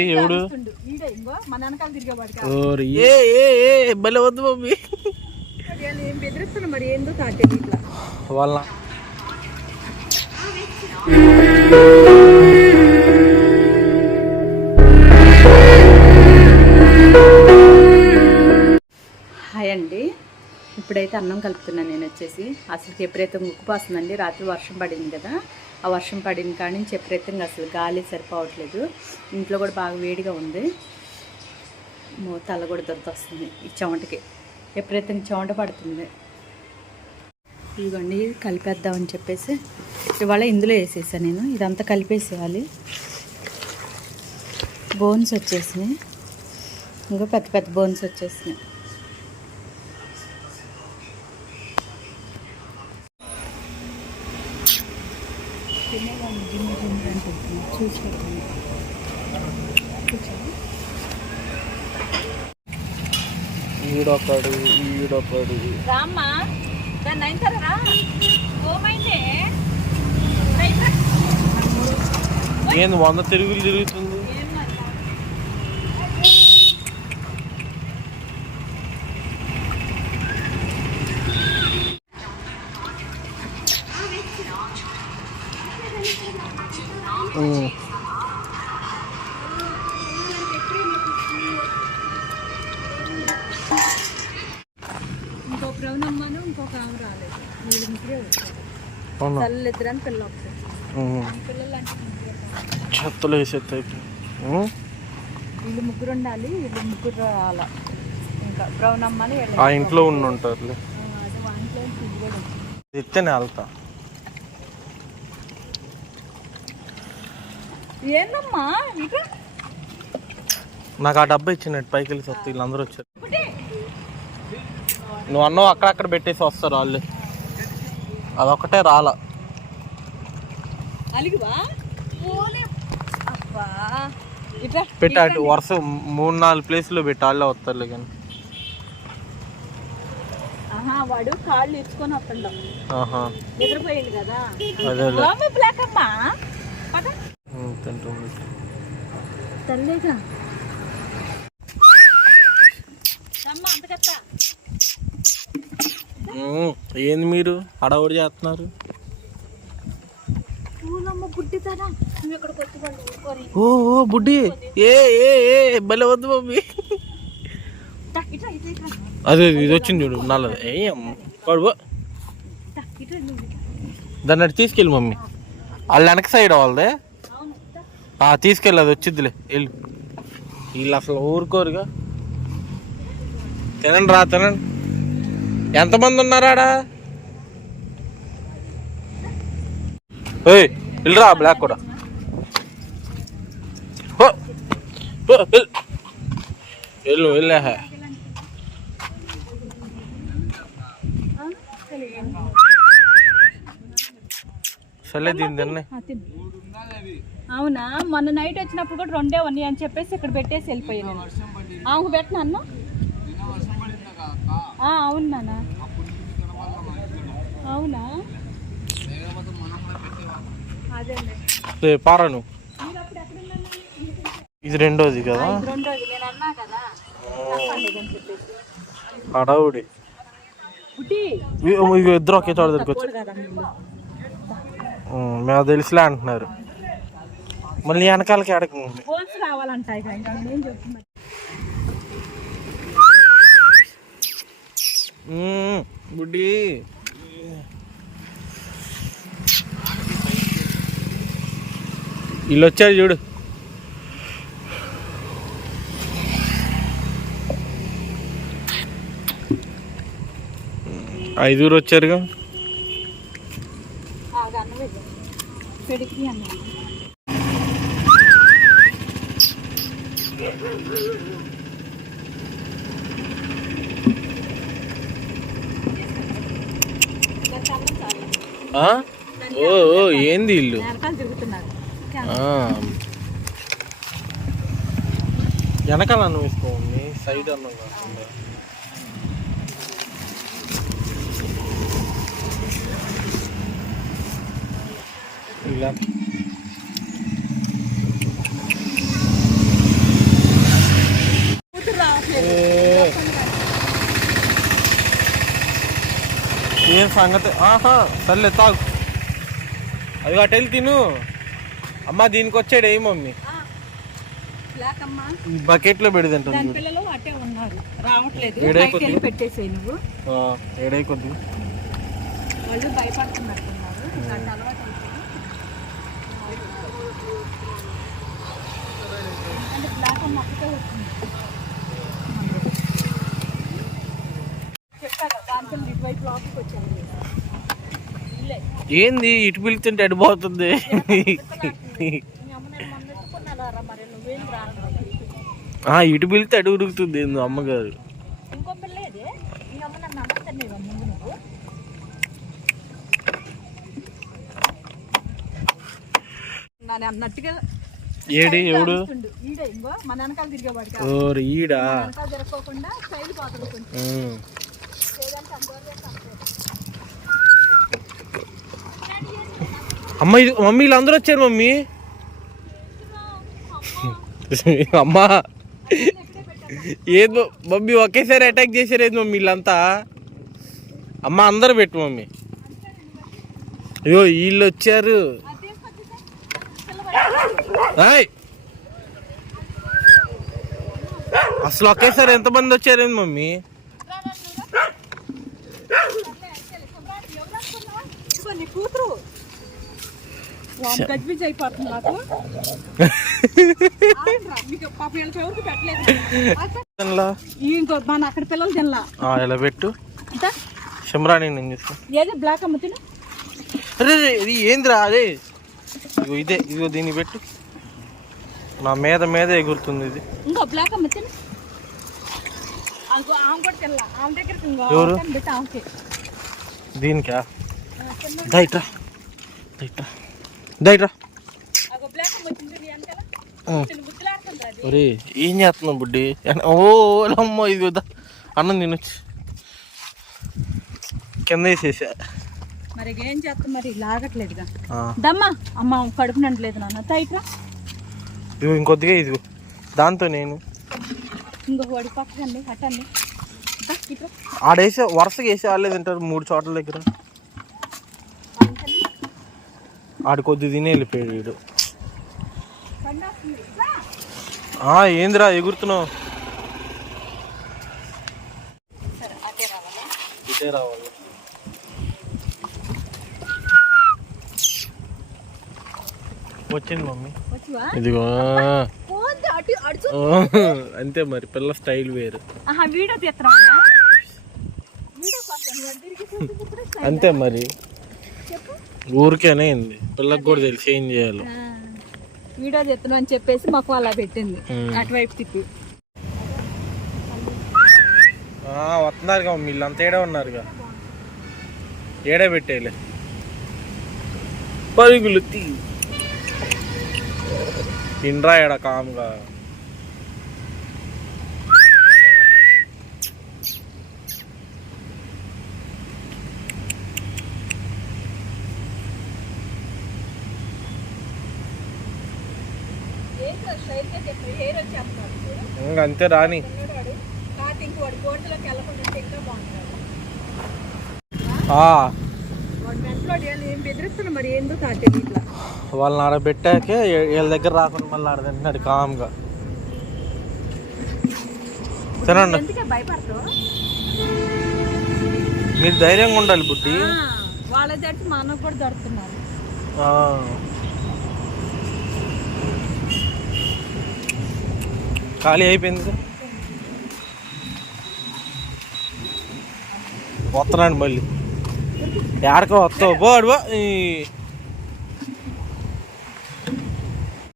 ఎవడు? ఏ ఏ ఏ భలే వద్దు మమ్మీ. మరి ఏందో ఇట్లా వాళ్ళ హాయ్ అండి. ఇప్పుడైతే అన్నం కలుపుతున్నాను నేను వచ్చేసి. అసలు ఎప్పుడైతే ఉక్కుపోస్తుందండి రాత్రి వర్షం పడింది కదా. ఆ వర్షం పడిన కాడి నుంచి ఎప్పుడైతే అసలు గాలి సరిపోవట్లేదు. ఇంట్లో కూడా బాగా వేడిగా ఉంది. తల కూడా దొరకొస్తుంది ఈ చెమటకి. ఎప్పుడైతే చెమట పడుతుంది. ఇదిగోండి కలిపేద్దామని చెప్పేసి ఇవాళ ఇందులో వేసేసాను నేను. ఇదంతా కలిపేసేయాలి. బోన్స్ వచ్చేసినాయి. ఇంకా పెద్ద పెద్ద బోన్స్ వచ్చేసినాయి. ఈడొకడు ఈడొకడు. రామ్మా దాన్ని అయితారా ఓమైందే ఏంది వంద తిరుగులు తిరుగుతుంది? చెత్తలు వేసేది ఉమ్. వీళ్ళు ముగ్గురు ఉండాలి వీళ్ళు ముగ్గురు రావాల. ఇంకా వీళ్ళ ఆ ఇంట్లో ఉండి వచ్చింది ఎత్తేనే వెళ్తా ఏందమ్మా నాకు? ఆ డబ్బా ఇచ్చినట్టు పైకి వెళ్ళి వస్తే వీళ్ళందరూ వచ్చారు. నువ్వు అన్నావు అక్కడక్కడ పెట్టేసి వస్తారు వాళ్ళు. అదొక్కటే రాలా. పెట్టి వరుస మూడు నాలుగు ప్లేస్లో పెట్టి వాళ్ళే వస్తారులే కానీ. వాడు కాళ్ళు ఇచ్చుకొని వస్తుండం. నిద్రపోయింది కదా. తింటుంది. తల్లేగా అమ్మ అంత కత్తా ఉమ్, ఏంది మీరు? హడావుడి చేస్తున్నారు. ఓ ఓ బుడ్డి. ఏ ఏ ఏ భలే వద్దు ఇట్లా అదే ఇది వచ్చింది చూడు నల్లది. ఏ అమ్మ. వాడు పో. ఇట్లా ఇట్లా నువ్వు ఇట్లా. దాన్ని అటు తీసుకెళ్ళి మమ్మీ. వాళ్ళ వెనక సైడ్ వాళ్ళదే. తీసుకెళ్ళి అది వచ్చిద్దిలే. వెళ్ళు. వీళ్ళు అసలు ఊరుకోరుగా. తినండి రా తినండి. ఎంతమంది ఉన్నారాడా ఏయ్ వెళ్ళరా బ్లాక్ కూడా. వెళ్ళు. సర్లే దీని తిన్నే. అవునా? మొన్న నైట్ వచ్చినప్పుడు కూడా రెండే ఉన్నాయి అని చెప్పేసి ఇక్కడ పెట్టేసి వెళ్ళిపోయాను. నేను ఆమెకు పెట్టినా అవును నాన్న. అవునా? అదేలే ఏ, పారా నువ్వు మీరు అప్పుడు ఎక్కడున్నారు ఇది రెండోది కదా? ఇవి ఇద్దరు ఒకే చోట మీరు మేము తెలిసిలే అంటున్నారు. మళ్ళీ వెనకాలకి ఆడకు బోన్స్ రావాలంటాయి ఇంకా నేను చెప్తున్నా మ్మ్. బుడ్డి వీళ్ళు వచ్చారు చూడు. ఐదుగురు వచ్చారుగా. పెడికి అన్న ఓ ఓ ఏంది ఇల్లు. వెనకాల అన్నం వేసుకోండి సైడ్ అన్నం కాకుండా. ఇలా. సంగతి. ఆహా సర్లే తాగు. అది అటు వెళ్ళి తిను. అమ్మ దీనికి వచ్చాడు ఏ మమ్మీ? బ్లాక్ అమ్మా ఈ బకెట్లో పెడి దాని తింటుంది పిల్లలు అట్టే ఉన్నారు. రావట్లేదు. ఏడై బయటికి కొద్ది? వెళ్ళి పెట్టేసేయి నువ్వు. ఏడై కొద్ది వాళ్ళు భయపడుతున్నట్టున్నారు ఇంకా అటు అలవాటు అయిపోయింది. అంటే బ్లాక్ అమ్మ ఒక్కటే వచ్చింది చెప్పాను దాని ఏంది ఇటు పిలుతుంటే అడిపోతుంది ఇటు పిలితే అడుగు ఉడుకుతుంది ఏందో అమ్మగారు. అన్నట్టుగా ఏడి ఎవడు? చూస్తుండు. ఈడే ఇంకో మన వెనకాల తిరిగేవాడు ఈడా? మన అమ్మ ఇది మమ్మీ వీళ్ళందరూ వచ్చారు మమ్మీ. అమ్మా. ఏదో మమ్మీ ఒకేసారి అటాక్ చేశారు ఏది మమ్మీ వీళ్ళంతా? అమ్మ అందరూ పెట్టు మమ్మీ. అయ్యో వీళ్ళు వచ్చారు! అసలు ఒకేసారి ఎంతమంది వచ్చారేంది మమ్మీ రా, రా, నువ్వు రా. సర్లే, సర్లే, కుర్రాడు, ఎవరు అనుకున్నావు? ఇదిగో నీ కూతురు వామ్ గజ్బిజ్ అయిపోతుంది నాకు? ఇంకో మన అక్కడ పిల్లలు తినలా. ఇలా పెట్టు. శంభరాణి నేను చూస్తా. ఏది బ్లాక్ అమ్మ తిను? అరే ఇది ఏందిరా అదే ఇగో ఇదే ఇదిగో దీన్ని పెట్టు. నా మీద మీద ఎగురుతుంది ఇది. ఇంకో బ్లాక్ అమ్మ తిను. ఎవరు? దీనికా? ఆ, తిన్నా. అది. ఒరే ఏం చేస్తున్నావు బుడ్డి? ఓ అమ్మ ఇది వద్దా. అన్నం తినొచ్చు. కింద వేసేసా. మరి ఏం చేస్తాం మరి? లాగట్లేదుగా. దమ్మా. అమ్మ కడుపు నిండలేదు నాన్న తైట్రా ఇదిగో ఇంకొద్దిగా ఇదిగో. దాంతో నేను. ఇంకో వాడి పక్కకండి ఇట్రా. ఆడేసే వరుసగా వేసి ఆడలే తింటారు మూడు చోట్ల దగ్గర. ఆడు కొద్ది తినే వెళ్ళిపోయాడు వీడు. ఏందిరా ఎగురుతున్నావు? రావాలా ఇదే రావాలి. వచ్చింది మమ్మీ. ఇదిగో. అంతే మరి పిల్ల స్టైల్ వేరు. అంతే మరి. ఊరికేనే అయింది. పిల్లకి కూడా తెలిసి ఏం చేయాలి. వీడియో తీస్తున్నావు అని చెప్పేసి మాకు అలా పెట్టింది. అటువైపు తిప్పి. ఆ, వస్తున్నారుగా వీళ్ళంతా ఏడే ఉన్నారుగా? ఏడే పెట్టేలే. పరుగులు తీ. తినరా ఏడ కామ్గా హెయిర్ వచ్చేస్తున్నాడు చూడు ఇంకా అంతే రాని ఉన్నాడు వాడు కాకపోతే ఇంక వాడు కోటలోకి వెళ్ళకుండా ఉంటే ఇంకా బాగుంటాడు ఆ, వాడు మెంట్లో ఏం బెదిరిస్తున్నా మరి ఏందో తాటేది ఇట్లా వాళ్ళని ఆడ పెట్టాకే వీళ్ళ దగ్గర రాకుండా మళ్ళీ ఆడ తింటున్నాడు కామ్గా. తినండి. మీరు ధైర్యంగా ఉండాలి బుడ్డి. వాళ్ళ దగ్గర మనకు కూడా దొరుకుతున్నారు. ఖాళీ అయిపోయింది సార్. వస్తున్నాడు మళ్ళీ. ఎక్కడికో వస్తావు. బో ఈ